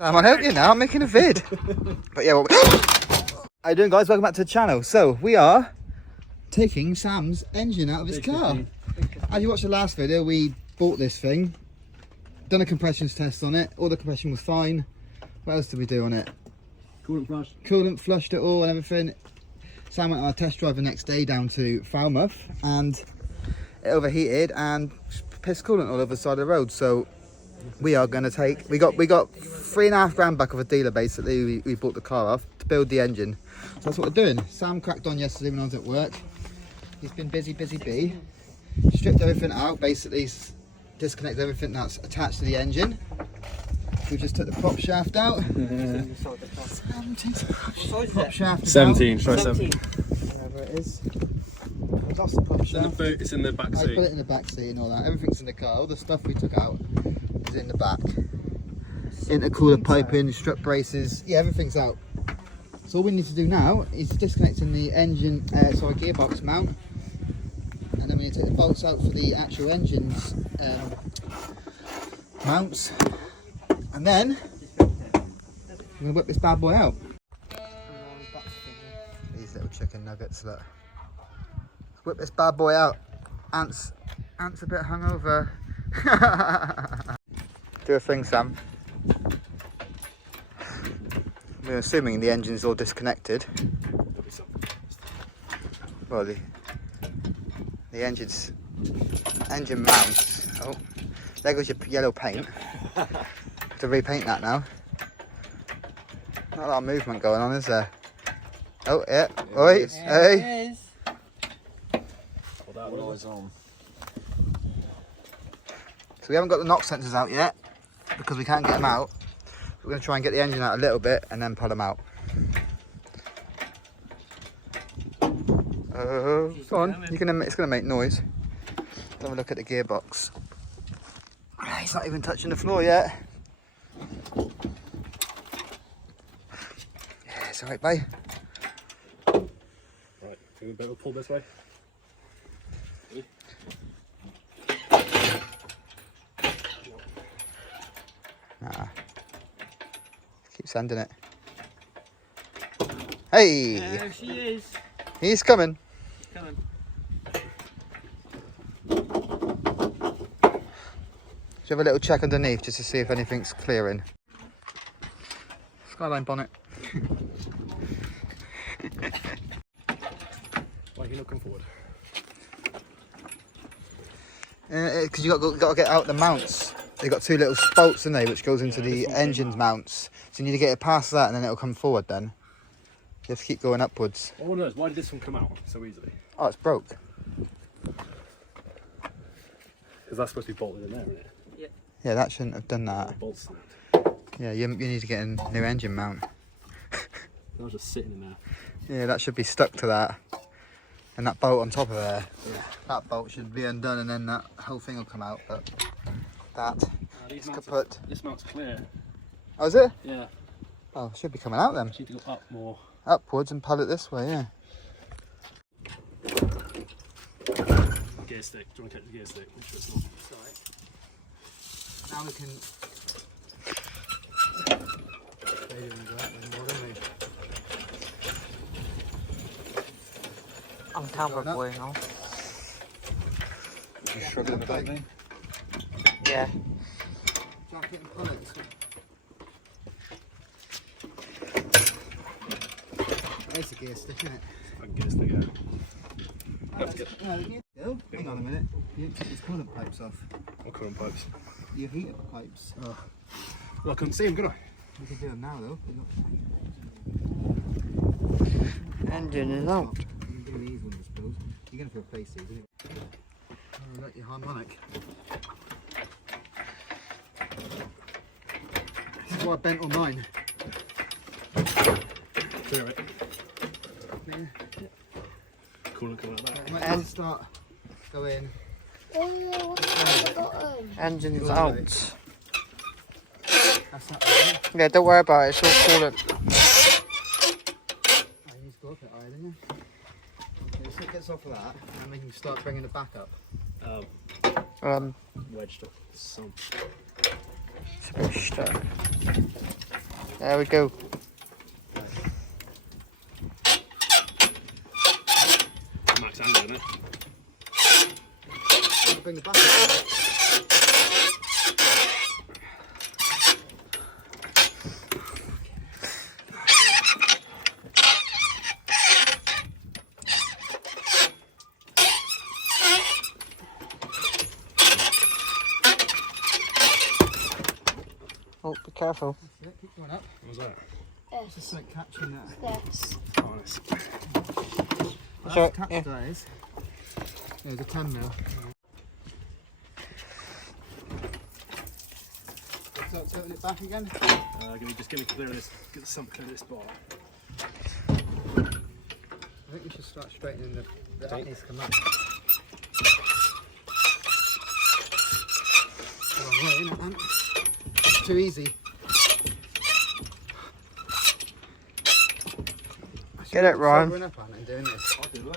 Sam, I help you now. I'm making a vid. But yeah, how you doing, guys? Welcome back to the channel. So we are taking Sam's engine out of his car. As you watched the last video, we bought this thing, done a compressions test on it. All the compression was fine. What else did we do on it? Coolant flushed. Coolant flushed it all and everything. Sam went on a test drive the next day down to Falmouth and it overheated and pissed coolant all over the side of the road. So we are going to take, we got £3.5 grand back of a dealer basically. We bought the car off to build the engine. So that's what we're doing. Sam cracked on yesterday when I was at work. He's been busy bee. Stripped everything out, basically disconnected everything that's attached to the engine. We just took the prop shaft out. Prop shaft 17, try 17. Whatever it is. I've lost the prop shaft. In the boot, it's in the back seat. I put it in the back seat and all that. Everything's in the car. All the stuff we took out is in the back. Intercooler piping, strut braces. Yeah, everything's out. So all we need to do now is disconnecting the engine, gearbox mount. And then we need to take the bolts out for the actual engine's mounts. And then I'm going to whip this bad boy out. These little chicken nuggets, look. Whip this bad boy out. Ant's a bit hungover. Do a thing, Sam. We're assuming the engine's all disconnected. Well, the engine mounts. Oh, there goes your yellow paint. To repaint that now. Not a lot of movement going on, is there? Oh yeah. Oi, hey. So we haven't got the knock sensors out yet because we can't get them out. We're going to try and get the engine out a little bit and then pull them out. Oh, go on. It's going to make noise. Let's have a look at the gearbox. It's not even touching the floor yet. Yeah, it's alright, babe. Right, think we better pull this way? Nah. Keep sending it. Hey! There she is. He's coming. She's coming. Should have a little check underneath just to see if anything's clearing. Skyline bonnet. Why are you looking forward? Because you got to get out the mounts. They've got two little bolts in there which goes into the engine's mounts. So you need to get it past that and then it'll come forward then. You have to keep going upwards. All I know is why did this one come out so easily? Oh, it's broke. Because that's supposed to be bolted in there, isn't it? Yeah, that shouldn't have done that. The bolt's snapped. Yeah, you need to get a new engine mount. That was just sitting in there. Yeah, that should be stuck to that. And that bolt on top of there. Yeah. That bolt should be undone and then that whole thing will come out. But that is kaput. This mount's clear. Oh, is it? Yeah. Oh, it should be coming out then. You need to go up more. Upwards and pull it this way, yeah. Gear stick. Do you want to take the gear stick? Make sure it's not. It's alright. Now we can... I'm camera boy now. You're struggling with that thing? Yeah. Jack it and pull it. There's the gear stick, isn't it? I can gear stick, yeah. That's good. Hang on a minute. You didn't take these coolant pipes off. What coolant pipes? Your heater pipes. Oh. Well, I couldn't see them, could I? You can do them now though. Engine is out. You can do these ones, I suppose. You're going to replace these, isn't it? Oh, look, your harmonic. This is why I bent on mine. Do it. Coolant coming out that. Might have to start. Go in. Engine is out. That's that one. Yeah, don't worry about it. It's all coolant. Oh, you need to go up it higher, didn't you? Okay, so it gets off of that, and we can start bringing it back up. Wedged up. Some. It's a bit stuck. There we go. Max anger, isn't it? Bring the bucket up. Oh, be careful. Yeah, keep going up. What was that? It's just like catching that. This. Harness. That's Sorry, catch yeah. that is. There's a 10 mil. So tilting it back again. Just give me clear of this. Get some clear of this bar. I think you should start straightening the that needs to come up. Wrong way, isn't it, man? It's too easy. Get it, Ryan. Sobering up on and doing this. I'll do it.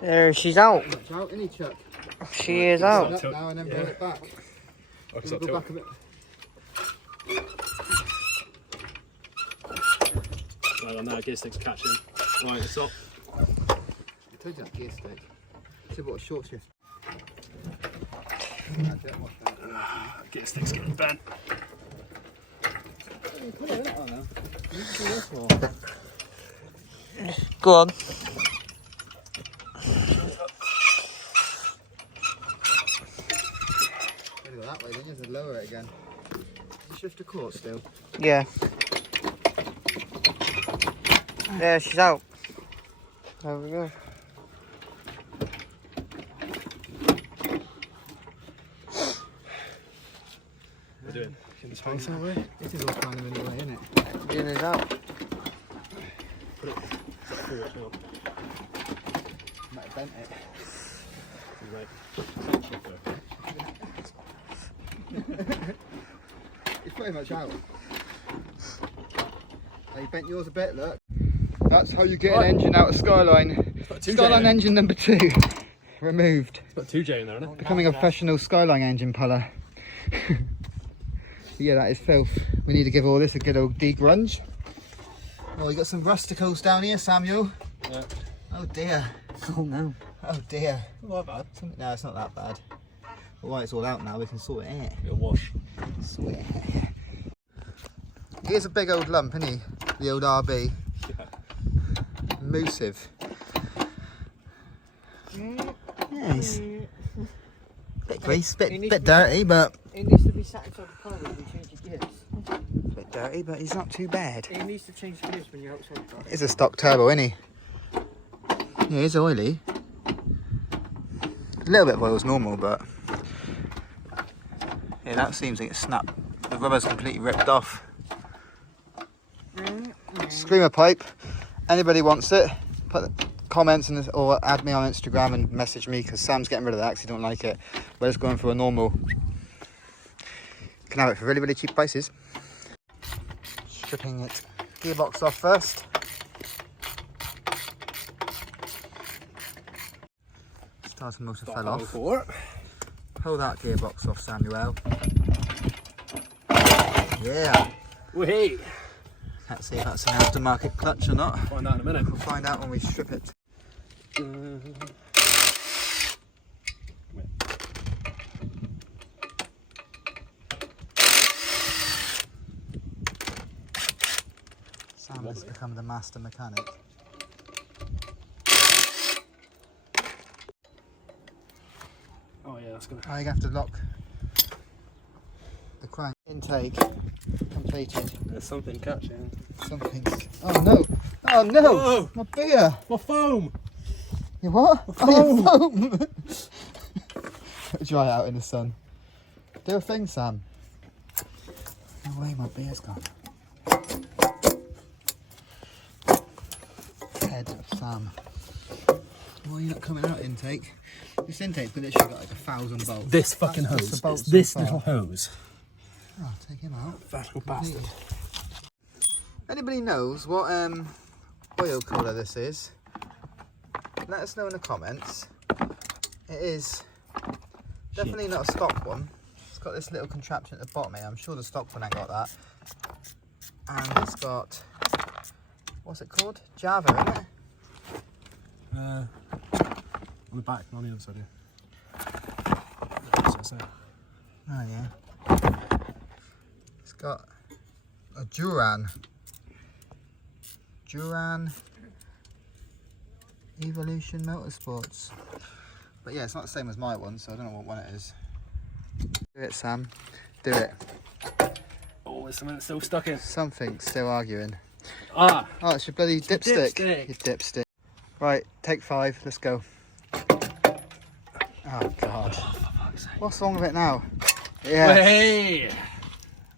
There, she's out. Watch out, innit, Chuck? She is Turn out. up now and then bring it back. Okay, Go back a bit. So now gear stick's catching. Right, it's up. I told you that gear stick. See what a short shift. Gear stick's getting bent. Put it in it, now. You can do this one. Go on. Gotta go that way, then you have to lower it again. Shift the court still. Yeah. There, she's out. There we go. What are we doing? Can the space that way? This is all kind of in the way, isn't it? Jin is out. Put it forward now. Might have bent it. Right. It's pretty much out. Oh, you bent yours a bit, look. That's how you get an engine out of Skyline. Skyline engine number 2. Removed. It's got 2J in there, isn't it? Becoming a professional Skyline engine puller. Yeah, that is filth. We need to give all this a good old degrunge. Oh, you got some rusticals down here, Samuel. Yeah. Oh dear. Oh no. Oh dear. Not that No, it's not that bad. Well, while it's all out now, we can sort it out. bad. It'll wash. Sort it out. Here's a big old lump, isn't he? The old RB. Yeah. Moosive. Nice. Bit grease, bit dirty, but It needs to be sat inside the car when you change your gears. bit dirty, but he's not too bad. It needs to change the gears when you're outside the car. It's a stock turbo, isn't he? Yeah, it's oily. A little bit of oil's normal, but yeah, that seems like it's snapped. The rubber's completely ripped off. Screamer pipe. Anybody wants it? Put comments in this, or add me on Instagram and message me, because Sam's getting rid of that because he don't like it. We're just going for a normal. You can have it for really, really cheap prices. Stripping it gearbox off first. Starting motor fell off. Pull that gearbox off, Samuel. Yeah. Wait. Let's see if that's an aftermarket clutch or not. Find out in a minute. We'll find out when we strip it. Sam has become the master mechanic. Oh yeah, that's gonna. Oh, you have to lock the crank. Intake completed. There's something catching. Something's. Oh no! Oh no! Whoa. My beer! My foam! You what? Oh, your foam! Dry out in the sun. Do a thing, Sam. No way, my beer's gone. Head of Sam. Why are you not coming out, intake? This intake's got literally got like 1,000 bolts. This fucking That's just hose. the bolts It's this so far. little hose. Oh, take him out. Fat little bastard. Anybody knows what oil cooler this is? let us know in the comments. It is definitely not a stock one. It's got this little contraption at the bottom here. I'm sure the stock one ain't got that. And it's got, what's it called? Java, isn't it? On the back, not on the other side, yeah. That's it. Oh yeah. It's got a Duran Evolution Motorsports. But yeah, it's not the same as my one, so I don't know what one it is. Do it, Sam. Do it. Oh, there's something that's still stuck in. Something's still arguing. Ah! Oh, it's your bloody dipstick. Dipstick. Your dipstick. Right, take 5. Let's go. Oh, God. Oh, for fuck's sake. What's wrong with it now? Yeah. Hey!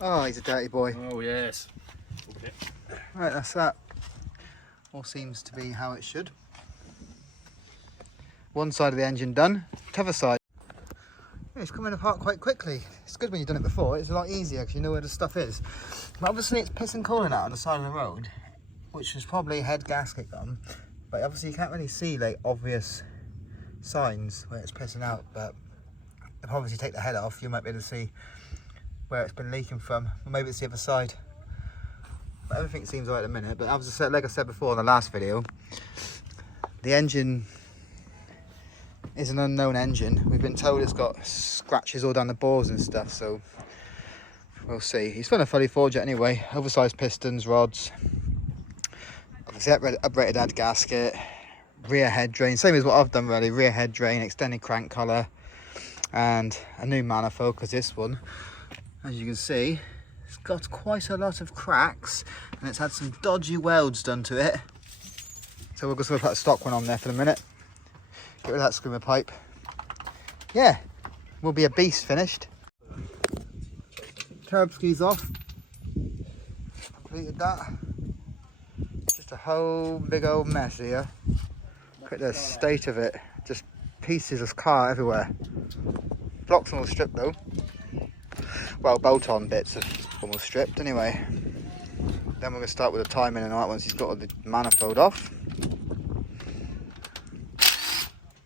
Oh, he's a dirty boy. Oh, yes. Okay. Right, that's that. All seems to be how it should. One side of the engine done. T'other side. Yeah, it's coming apart quite quickly. It's good when you've done it before. It's a lot easier because you know where the stuff is. But obviously it's pissing cooling out on the side of the road, which is probably head gasket gone. But obviously you can't really see like obvious signs where it's pissing out. But if obviously take the head off, you might be able to see where it's been leaking from. Or maybe it's the other side. But everything seems alright at the minute. But like I said before in the last video, the engine is an unknown engine. We've been told it's got scratches all down the bores and stuff, so we'll see. He's fully forged it anyway. Oversized pistons, rods, obviously uprated head gasket, rear head drain, same as what I've done really. Rear head drain, extended crank collar, and a new manifold, because this one, as you can see, it's got quite a lot of cracks and it's had some dodgy welds done to it. So we're just going to put a stock one on there for the minute. Get rid of that screamer pipe. Yeah, will be a beast finished. Curb skis off. Completed that. Just a whole big old mess here. Look at the state of it. Just pieces of car everywhere. Blocks almost stripped though. Well, bolt-on bits are almost stripped anyway. Then we're going to start with the timing and all that once he's got the manifold off.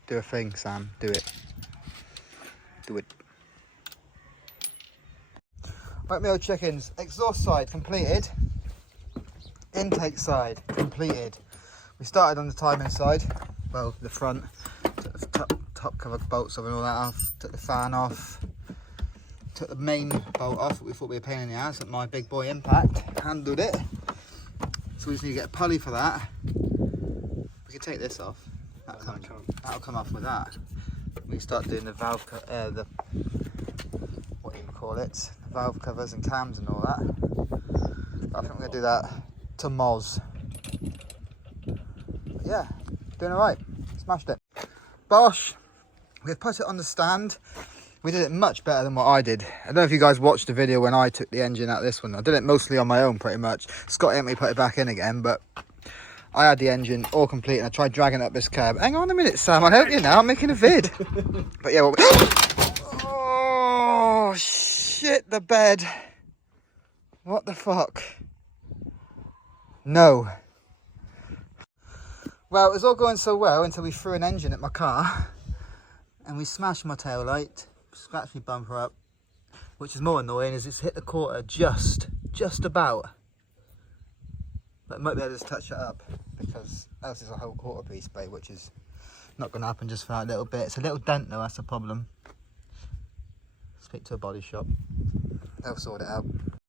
Do a thing, Sam. Do it. Do it. Right, my old chickens. Exhaust side completed. Intake side completed. We started on the timing side. Well, the front. Took the top cover bolts off and all that off. Took the fan off. Took the main bolt off that we thought would be a pain in the ass at my big boy impact. Handled it. So we just need to get a pulley for that. We can take this off. That'll come off with that. We start doing the valve, what do you call it? The valve covers and cams and all that. But I think we're going to do that to Moz. But yeah, doing alright. Smashed it. Bosch, we've put it on the stand. We did it much better than what I did. I don't know if you guys watched the video when I took the engine out of this one. I did it mostly on my own pretty much. Scott helped me put it back in again, but I had the engine all complete and I tried dragging it up this curb. Hang on a minute, Sam, I'll help you now. I'm making a vid. But yeah, oh, shit, the bed. What the fuck? No. Well, it was all going so well until we threw an engine at my car and we smashed my tail light, scratched my bumper up. Which is more annoying is it's hit the quarter just about. But I might be able to just touch it up because else is a whole quarter piece, babe, which is not going to happen just for that little bit. It's a little dent though, that's the problem. Speak to a body shop, they'll sort it out.